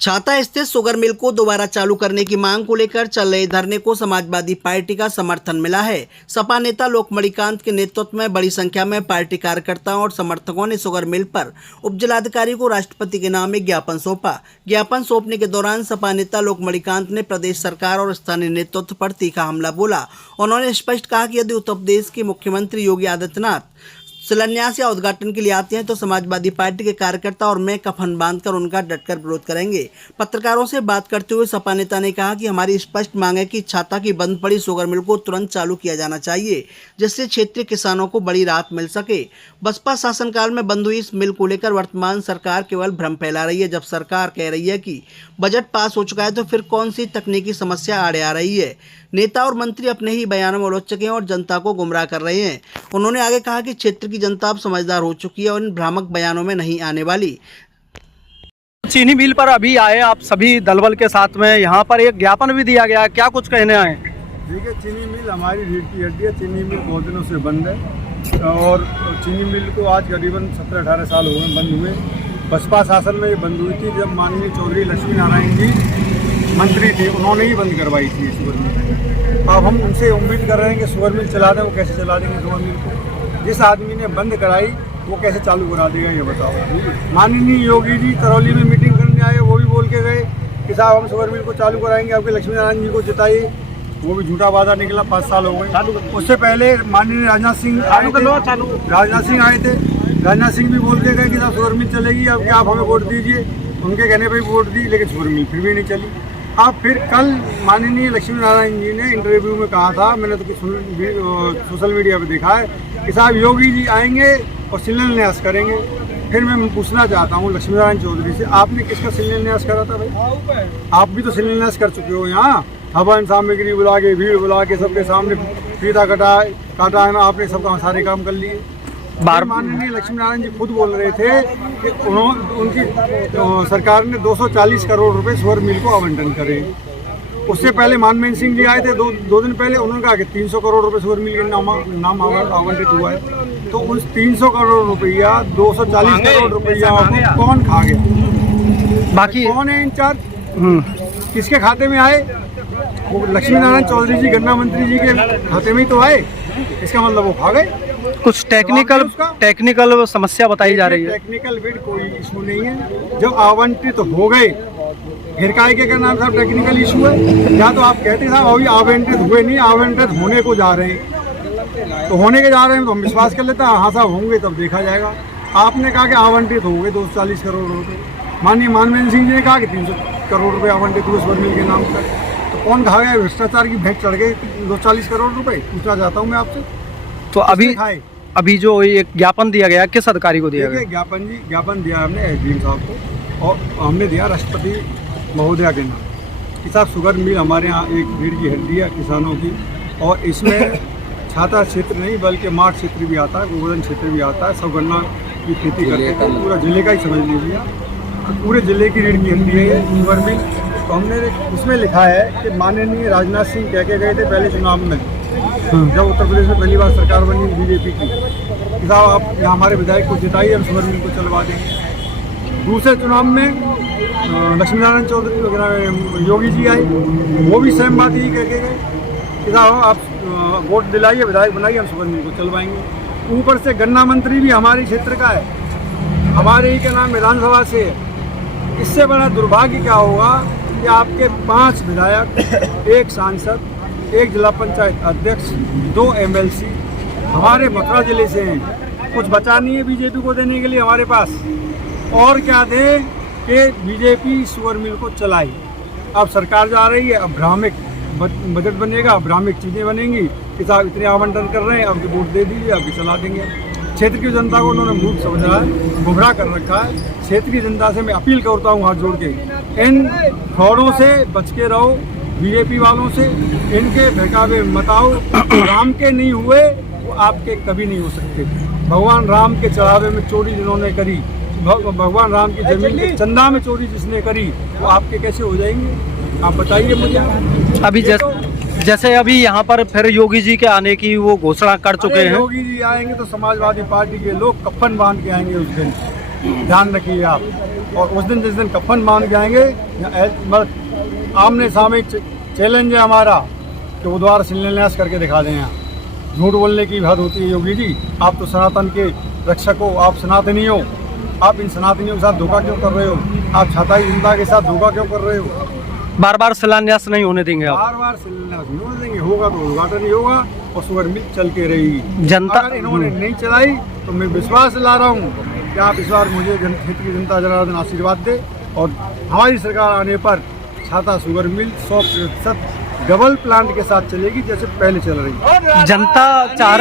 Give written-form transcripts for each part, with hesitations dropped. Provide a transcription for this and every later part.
छाता स्थित sugar mill को दोबारा चालू करने की मांग को लेकर चल रहे धरने को समाजवादी पार्टी का समर्थन मिला है। सपा नेता लोकमणिकांत के नेतृत्व में बड़ी संख्या में पार्टी कार्यकर्ताओं और समर्थकों ने शुगर मिल पर उपजिलाधिकारी को राष्ट्रपति के नाम में ज्ञापन सौंपा। ज्ञापन सौंपने के दौरान सपा नेता लोकमणिकांत ने प्रदेश सरकार और स्थानीय नेतृत्व पर तीखा हमला बोला। उन्होंने स्पष्ट कहा कि यदि उत्तर प्रदेश के मुख्यमंत्री योगी आदित्यनाथ शिलान्यास या उद्घाटन के लिए आते हैं तो समाजवादी पार्टी के कार्यकर्ता और मैं कफन बांधकर उनका डटकर विरोध करेंगे। पत्रकारों से बात करते हुए सपा नेता ने कहा कि हमारी स्पष्ट मांग है कि छाता की बंद पड़ी शुगर मिल को तुरंत चालू किया जाना चाहिए, जिससे क्षेत्रीय किसानों को बड़ी राहत मिल सके। बसपा शासनकाल में बंद हुई इस मिल को लेकर वर्तमान सरकार केवल भ्रम फैला रही है। जब सरकार कह रही है कि बजट पास हो चुका है तो फिर कौन सी तकनीकी समस्या आड़े आ रही है। नेता और मंत्री अपने ही बयानों में उलझ चुके हैं और जनता को गुमराह कर रहे हैं। उन्होंने आगे कहा कि क्षेत्र की जनता अब समझदार हो चुकी है और इन भ्रामक बयानों में नहीं आने वाली। चीनी मिल पर अभी आए आप सभी दलबल के साथ में, यहाँ पर एक ज्ञापन भी दिया गया, क्या कुछ कहने आए? देखिए, चीनी मिल हमारी रीढ़ की हड्डी है। चीनी मिल बहुत दिनों से बंद है और चीनी मिल को आज करीबन 17-18 साल हो गए बंद हुए। बसपा शासन में ये बंद हुई थी जब माननीय चौधरी लक्ष्मी नारायण जी मंत्री थे, उन्होंने ही बंद करवाई थी शुगर मिल। अब हम उनसे उम्मीद कर रहे हैं कि शुगर मिल चला दें। वो कैसे चला देंगे शुगर मिल को? जिस आदमी ने बंद कराई वो कैसे चालू करा देगा, ये बताओ। माननीय योगी जी करौली में मीटिंग करने आए, वो भी बोल के गए कि साहब हम शुगर मिल को चालू कराएंगे, आपके लक्ष्मी नारायण जी को जिताइए। वो भी झूठा वादा निकला। 5 साल हो गए। उससे पहले माननीय राजनाथ सिंह आए थे। राजनाथ सिंह भी बोल के गए कि साहब शुगर मिल चलेगी, अब क्या आप हमें वोट दीजिए। उनके कहने पर वोट दी, लेकिन शुगर मिल फिर भी नहीं चली। अब फिर कल माननीय लक्ष्मी नारायण जी ने इंटरव्यू में कहा था, मैंने तो कुछ सोशल मीडिया पे देखा है कि साहब योगी जी आएंगे और शिलान्यास करेंगे। फिर मैं पूछना चाहता हूँ लक्ष्मी नारायण चौधरी से, आपने किसका शिलान्यास करा था भाई? आप भी तो शिलान्यास कर चुके हो। यहाँ हवन सामग्री बुला के, भीड़ बुला के, सबके सामने फीता काटा है ना, आपने सबका सारे काम कर लिए। माननीय लक्ष्मी नारायण जी खुद बोल रहे थे कि उनकी सरकार ने 240 करोड़ रुपए शुगर मिल को आवंटन करे। उससे पहले मनमोहन सिंह जी आए थे दो दिन पहले, उन्होंने कहा कि 300 करोड़ रुपए शुगर मिल के नाम आवंटित हुआ है। तो उस 300 करोड़ रुपया 240 करोड़ रुपया कौन खा गया? बाकी कौन है इंचार्ज? किसके खाते में आए? वो लक्ष्मी नारायण चौधरी जी गन्ना मंत्री जी के खाते में ही तो आए। इसका मतलब वो खा गए। कुछ टेक्निकल समस्या बताई जा रही है। टेक्निकल बिड कोई इशू नहीं है, जब आवंटित तो हो गए फिर काय के नाम साहब टेक्निकल इशू है? या तो आप कहते साहब अभी आवंटित हुए नहीं, आवंटित होने को जा रहे हैं। तो होने के जा रहे हैं तो हम विश्वास कर लेते हैं, हाँ साहब होंगे तब देखा जाएगा। आपने कहा कि आवंटित हो गए 240 करोड़ रुपए। माननीय मनमोहन सिंह जी ने कहा कि 300 करोड़ रुपए आवंटित हुए शुगर मिल के नाम पर। तो कौन खा गया? भ्रष्टाचार की भेंट चढ़ गए 240 करोड़ रुपए। पूछना चाहता हूँ मैं आपसे। तो अभी जो एक ज्ञापन दिया गया, किस अधिकारी को दिया गया? ज्ञापन दिया हमने एसडीएम साहब को और हमने दिया राष्ट्रपति महोदया के नाम कि साहब शुगर मिल हमारे यहाँ एक रीढ़ की हड्डी है किसानों की, और इसमें छाता क्षेत्र नहीं बल्कि माठ क्षेत्र भी आता है, गोवर्धन क्षेत्र भी आता है। सब गन्ना की खेती करते हैं, पूरा जिले का ही समझ लीजिए। तो पूरे जिले की रीढ़ की हड्डी है ये शुगर मिल। तो हमने उसमें लिखा है कि माननीय राजनाथ सिंह कह के गए थे पहले चुनाव में, जब उत्तर प्रदेश में पहली बार सरकार बनी बीजेपी की, कि साहब आप यहाँ हमारे विधायक को जिताइए, हम शुगर मिल को चलवा देंगे। दूसरे चुनाव में लक्ष्मी नारायण चौधरी योगी जी आए, वो भी सेम बात यही कह के गए कि साहब आप वोट दिलाइए, विधायक बनाइए, हम शुगर मिल को चलवाएंगे। ऊपर से गन्ना मंत्री भी हमारे क्षेत्र का है, हमारे ही के नाम विधानसभा से है। इससे बड़ा दुर्भाग्य क्या होगा कि आपके 5 विधायक, 1 सांसद, 1 जिला पंचायत अध्यक्ष, 2 MLC हमारे मथुरा जिले से हैं। कुछ बचा नहीं है बीजेपी को देने के लिए हमारे पास। और क्या दे कि बीजेपी शुगर मिल को चलाई। अब सरकार जा रही है, अब भ्रामक बजट बनेगा, भ्रामक चीज़ें बनेंगी कि साहब इतने आवंटन कर रहे हैं, अब वोट दे दीजिए, अब चला देंगे। क्षेत्र की जनता को उन्होंने मूर्ख समझा है, गुमराह कर रखा है। क्षेत्र की जनता से मैं अपील करता हूँ हाथ जोड़ के, इन फ्रॉडों से बच के रहो, बीजेपी वालों से। इनके बहकावे मत आओ। राम के नहीं हुए वो आपके कभी नहीं हो सकते। भगवान राम के चढ़ावे में चोरी जिन्होंने करी, भगवान राम की जमीन के चंदा में चोरी जिसने करी, वो आपके कैसे हो जाएंगे? आप बताइए मुझे। अभी जैसे अभी यहाँ पर फिर योगी जी के आने की वो घोषणा कर चुके हैं। योगी जी आएंगे तो समाजवादी पार्टी के लोग कफन बांध के आएंगे उस दिन, ध्यान रखिए आप। और उस दिन जिस दिन कफन मान जाएंगे, मतलब आमने सामने चैलेंज है हमारा कि वो दोबारा शिलान्यास करके दिखा दें। यहाँ झूठ बोलने की हद होती है योगी जी। आप तो सनातन के रक्षक हो, आप सनातनी हो, आप इन सनातनियों के साथ धोखा क्यों कर रहे हो? आप छात्राई जनता के साथ धोखा क्यों कर रहे हो? बार बार शिलान्यास नहीं होने देंगे आप? बार बार शिलान्यास नहीं होने देंगे। होगा तो उद्घाटन ही होगा और शुगर मिल चल के रहेगी। जनता अगर इन्होंने नहीं चलाई तो मैं विश्वास ला रहा हूँ कि आप इस बार मुझे क्षेत्र की जनता जनार्दन आशीर्वाद दे और हमारी सरकार आने पर छाता शुगर मिल 100% डबल प्लांट के साथ चलेगी जैसे पहले चल रही है। जनता चाह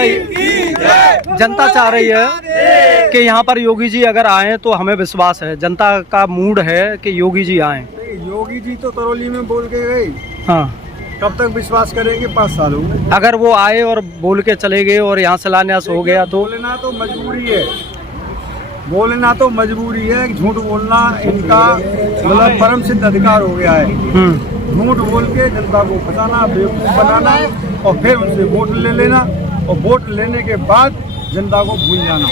रही है कि यहाँ पर योगी जी अगर आए तो हमें विश्वास है, जनता का मूड है कि योगी जी आए। योगी जी तो तरौली में बोल के गए, हाँ, कब तक विश्वास करेंगे? 5 साल हो गए। अगर वो आए और बोल के चले गए और यहाँ शिलान्यास हो गया तो? बोलना तो मजबूरी है, बोलना तो मजबूरी है। झूठ बोलना इनका मतलब परम सिद्ध अधिकार हो गया है। झूठ बोल के जनता को फंसाना, बेवकूफ़ बनाना और फिर उनसे वोट ले लेना और वोट लेने के बाद जनता को भूल जाना।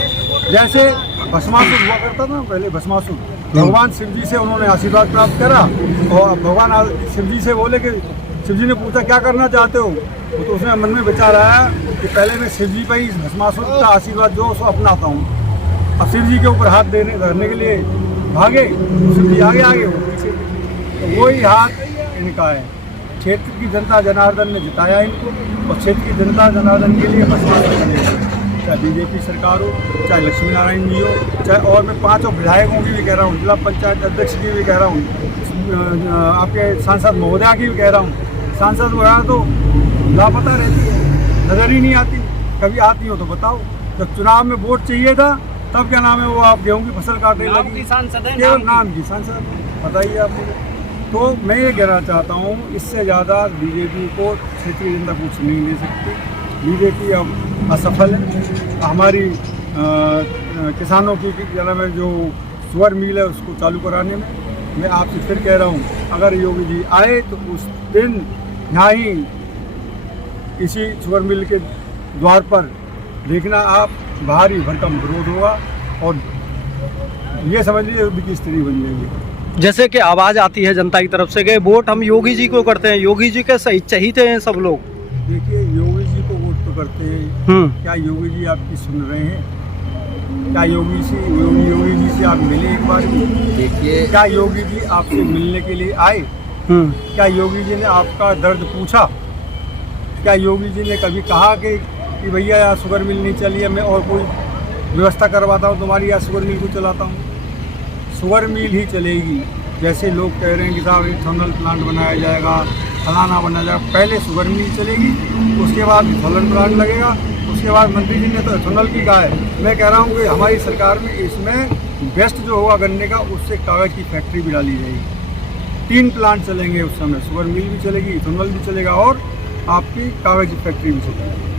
जैसे भस्मासुर हुआ करता था पहले, भस्मासुर भगवान शिव जी से उन्होंने आशीर्वाद प्राप्त करा और भगवान शिव जी से बोले कि शिव जी ने पूछा क्या करना चाहते हो, तो उसने मन में विचार आया कि पहले मैं शिव जी पर ही भस्मासुर का आशीर्वाद जो सो अपनाता हूँ। अब शिव जी के ऊपर हाथ धरने के लिए भागे, शिव जी आगे आगे हो पीछे, तो वही हाथ इनका है। क्षेत्र की जनता जनार्दन ने जिताया इनको और क्षेत्र की जनता जनार्दन के लिए भस्मासुर बनेगा, चाहे बीजेपी सरकार हो, चाहे लक्ष्मी नारायण जी हो, चाहे और मैं 5 विधायकों की भी कह रहा हूँ, जिला पंचायत अध्यक्ष की भी कह रहा हूँ, आपके सांसद महोदया की भी कह रहा हूँ। सांसद महोदया तो लापता रहती है, नजर ही नहीं आती, कभी आती हो तो बताओ। जब चुनाव में वोट चाहिए था तब क्या नाम है वो आप गेहूँ की फसल काटने लगी, केवल नाम की सांसद, बताइए आप मुझे। तो मैं ये कहना चाहता हूँ इससे ज़्यादा बीजेपी को क्षेत्रीय जनता कुछ नहीं दे सकती। बीजेपी अब असफल है। हमारी किसानों की में जो शुगर मिल है उसको चालू कराने में मैं आपसे फिर कह रहा हूँ, अगर योगी जी आए तो उस दिन यहाँ ही इसी शुगर मिल के द्वार पर देखना आप भारी भरकम विरोध होगा और ये समझ लीजिए युद्ध की स्थिति बन जाएगी। जैसे कि आवाज आती है जनता की तरफ से कि वोट हम योगी जी को करते हैं, योगी जी के सही चाहते हैं सब लोग। देखिए योगी जी को वोट तो करते हैं, क्या योगी जी आपकी सुन रहे हैं? क्या योगी जी से आप मिले एक बार? देखिए क्या योगी जी आपसे मिलने के लिए आए? क्या योगी जी ने आपका दर्द पूछा? क्या योगी जी ने कभी कहा कि भैया यहाँ शुगर मिल नहीं चली है, मैं और कोई व्यवस्था करवाता हूँ, तुम्हारी यहाँ शुगर मिल को चलाता हूँ? शुगर मिल ही चलेगी। जैसे लोग कह रहे हैं कि साहब इथेनॉल प्लांट बनाया जाएगा, फलाना बनाया जाएगा, पहले शुगर मिल चलेगी, उसके बाद इथेनॉल प्लांट लगेगा, उसके बाद मंत्री जी ने तो इथेनॉल की कहा है। मैं कह रहा हूँ कि हमारी सरकार में इसमें बेस्ट जो होगा गन्ने का, उससे कागज़ की फैक्ट्री भी डाली जाएगी। 3 प्लांट चलेंगे उस समय, शुगर मिल भी चलेगी, इथेनॉल भी चलेगा और आपकी कागज़ की फैक्ट्री भी चलेगी।